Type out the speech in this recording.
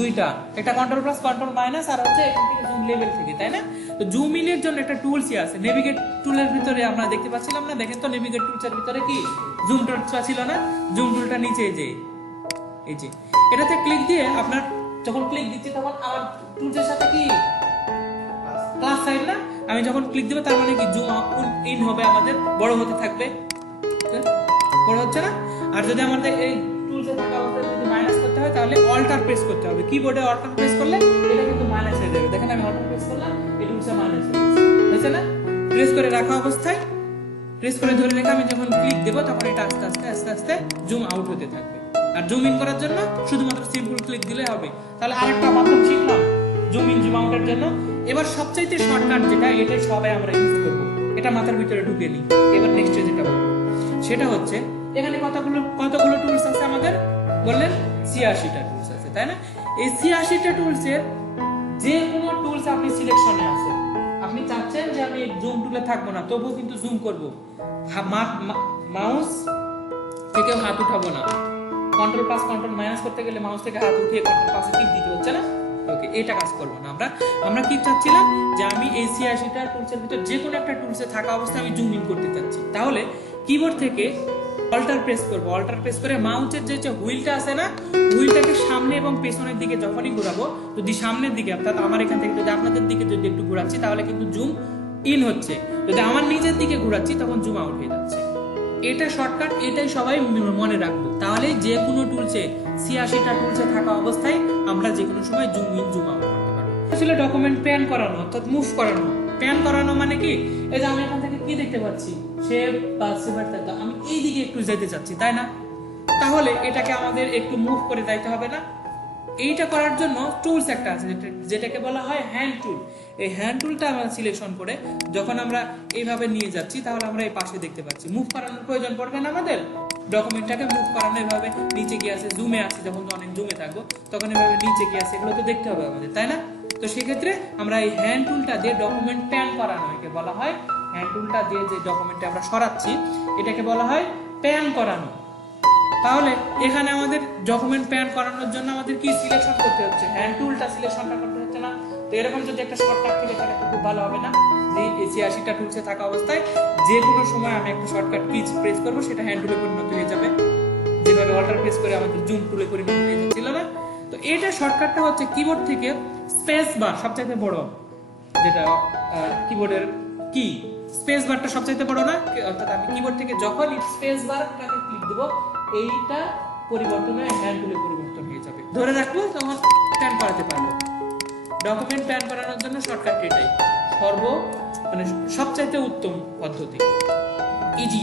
দুইটা, একটা control plus control minus আর হচ্ছে এখান থেকে জুম লেভেল থেকে, তাই না? তো জুম ইনের জন্য একটা টুলসই আছে, নেভিগেট টুলের ভিতরে আমরা দেখতে পাচ্ছিলাম না, দেখেন তো নেভিগেট টুলসের ভিতরে কি জুম টুলটা ছিল না? জুম টুলটা নিচে এই যে এটাতে ক্লিক দিয়ে আপনার যখন ক্লিক দিচ্ছি তখন আমার টুলসের সাথে কি প্লাস সাইন না, আমি যখন ক্লিক দেব তার মানে কি জুম ইন হবে, আমাদের বড় হতে থাকবে, বড় হচ্ছে না? আর যদি আমাদের এই টুলসে থাকা অবস্থায় যদি মাইনাস করতে হয় তাহলে অল্টার প্রেস করতে হবে, কিবোর্ডে অল্টার প্রেস করলে এটা কিন্তু মাইনাস হয়ে যাবে। দেখেন আমি অল্টার প্রেস করলাম, এই টুলসে মাইনাস হয়েছে না? প্রেস করে রাখা অবস্থায় প্রেস করে ধরে রেখে আমি যখন ক্লিক দেব তখন এটা আস্তে আস্তে আস্তে আস্তে জুম আউট হতে থাকবে। আর জুম ইন করার জন্য শুধুমাত্র সিম্পল ক্লিক দিলে হবে। তাহলে আরেকটা মাধ্যম শিখলাম জুম ইন জুম আউটের জন্য। এবার সবচাইতে শর্টকাট যেটা, এটাই সবাই আমরা ইউজ করব, এটা মাথার ভিতরে ঢুকে নিই। এবার নেক্সটে যেটা বলবো সেটা হচ্ছে এখানে কতগুলো টুলস আছে আমাদের, বললেন ৮৬টা টুলস আছে, তাই না? এই ৮৬টা টুলসের যে কোনো টুলস আপনি সিলেকশনে আছে, আপনি চাচ্ছেন যে আমি জুম টুলে থাকবো না, তবুও কিন্তু জুম করব, মাউস থেকে হাত উঠাবো না, কন্ট্রোল প্লাস কন্ট্রোল মাইনাস করতে গেলে মাউস থেকে হাত উঠিয়ে কন্ট্রোল প্লাসে টিপ দিতে হচ্ছে না? ওকে, এটা কাজ করবো না। আমরা কি চাচ্ছিলাম যে আমি এই ৮৬টা টুলসের ভিতর যে কোনো একটা টুলসে থাকা অবস্থায় আমি জুম ইন করতে চাচ্ছি। তাহলে কিবোর্ড থেকে অল্টার প্রেস করব, অল্টার প্রেস করে মাউসের যে হুইলটা আছে না, হুইলটাকে সামনে এবং পেছনের দিকে যখনই ঘোরাবো, যদি সামনের দিকে অর্থাৎ আমার এখান থেকে যদি আপনাদের দিকে যদি একটু ঘোরাচ্ছি তাহলে কিন্তু জুম ইন হচ্ছে, যদি আমার নিজের দিকে ঘোরাচ্ছি তখন জুম আউট হয়ে যাচ্ছে। এটা শর্টকাট, এটাই সবাই মনে রাখবো। তাহলে যে কোনো টুলসে ৮৬টা টুলসে থাকা অবস্থায় আমরা যে কোনো সময় জুম ইন জুম আউট করতে পারবো। আসলে ডকুমেন্ট প্যান করানো অর্থাৎ মুভ করানো, প্যান করানো মানে কি, এই যে আমি এখান থেকে কি দেখতে পাচ্ছি, শেপ বা সেপার থাকা, আমি এই দিকে একটু যেতে চাচ্ছি, তাই না? তাহলে এটাকে আমাদের একটু মুভ করে যাইতে হবে না? এইটা করার জন্য টুলস একটা আছে যেটাকে বলা হয় হ্যান্ড টুল। এই হ্যান্ড টুলটা আমরা সিলেকশন করে যখন আমরা এইভাবে নিয়ে যাচ্ছি তাহলে আমরা এই পাশে দেখতে পাচ্ছি। মুভ করানোর প্রয়োজন পড়বে না আমাদের, ডকুমেন্টটাকে মুভ করানো এভাবে নিচে গিয়ে আছে, জুমে আছে, যখন অনেক জুমে থাকবো তখন এভাবে নিচে গিয়ে আছে, এগুলো তো দেখতে হবে আমাদের, তাই না? তো সেক্ষেত্রে আমরা এই হ্যান্ড টুলটা দিয়ে ডকুমেন্ট প্যান করানো, একে বলা হয় হ্যান্ড টুলটা দিয়ে যে ডকুমেন্টটা আমরা সরাচ্ছি এটাকে বলা হয় প্যান করানো। তাহলে এখানে আমাদের ডকুমেন্ট প্যান করানোর জন্য আমাদের কি সিলেকশন করতে হচ্ছে, হ্যান্ড টুলটা সিলেকশনটা করতে হচ্ছে না? তো এরকম যদি একটা শর্টকাট থেকে থাকে খুব ভালো হবে না? যে এই ৮৬টা টুলসে থাকা অবস্থায় যে কোনো সময় আমি একটা শর্টকাট কি প্রেস করবো সেটা হ্যান্ড টুলে পরিণত হয়ে যাবে, যেভাবে অল্টার প্রেস করে আমাদের জুম টুলে পরিণত হয়ে যাচ্ছিল না? তো এটা শর্টকাটটা হচ্ছে কিবোর্ড থেকে স্পেস বার, সবচাইতে বড় যেটা কিবোর্ডের কি, স্পেস বারটা সবচাইতে বড় না? অর্থাৎ আমি কিবোর্ড থেকে যখন স্পেস বারটাকে ক্লিক দেব এইটা পরিবর্তন হয়ে হ্যান্ড টুলে পরিবর্তন হয়ে যাবে, ধরে রাখবো তখন প্যান করাতে পারবো। ডকুমেন্ট প্যান করানোর জন্য শর্টকাট এটাই মানে সবচাইতে উত্তম পদ্ধতি, ইজি।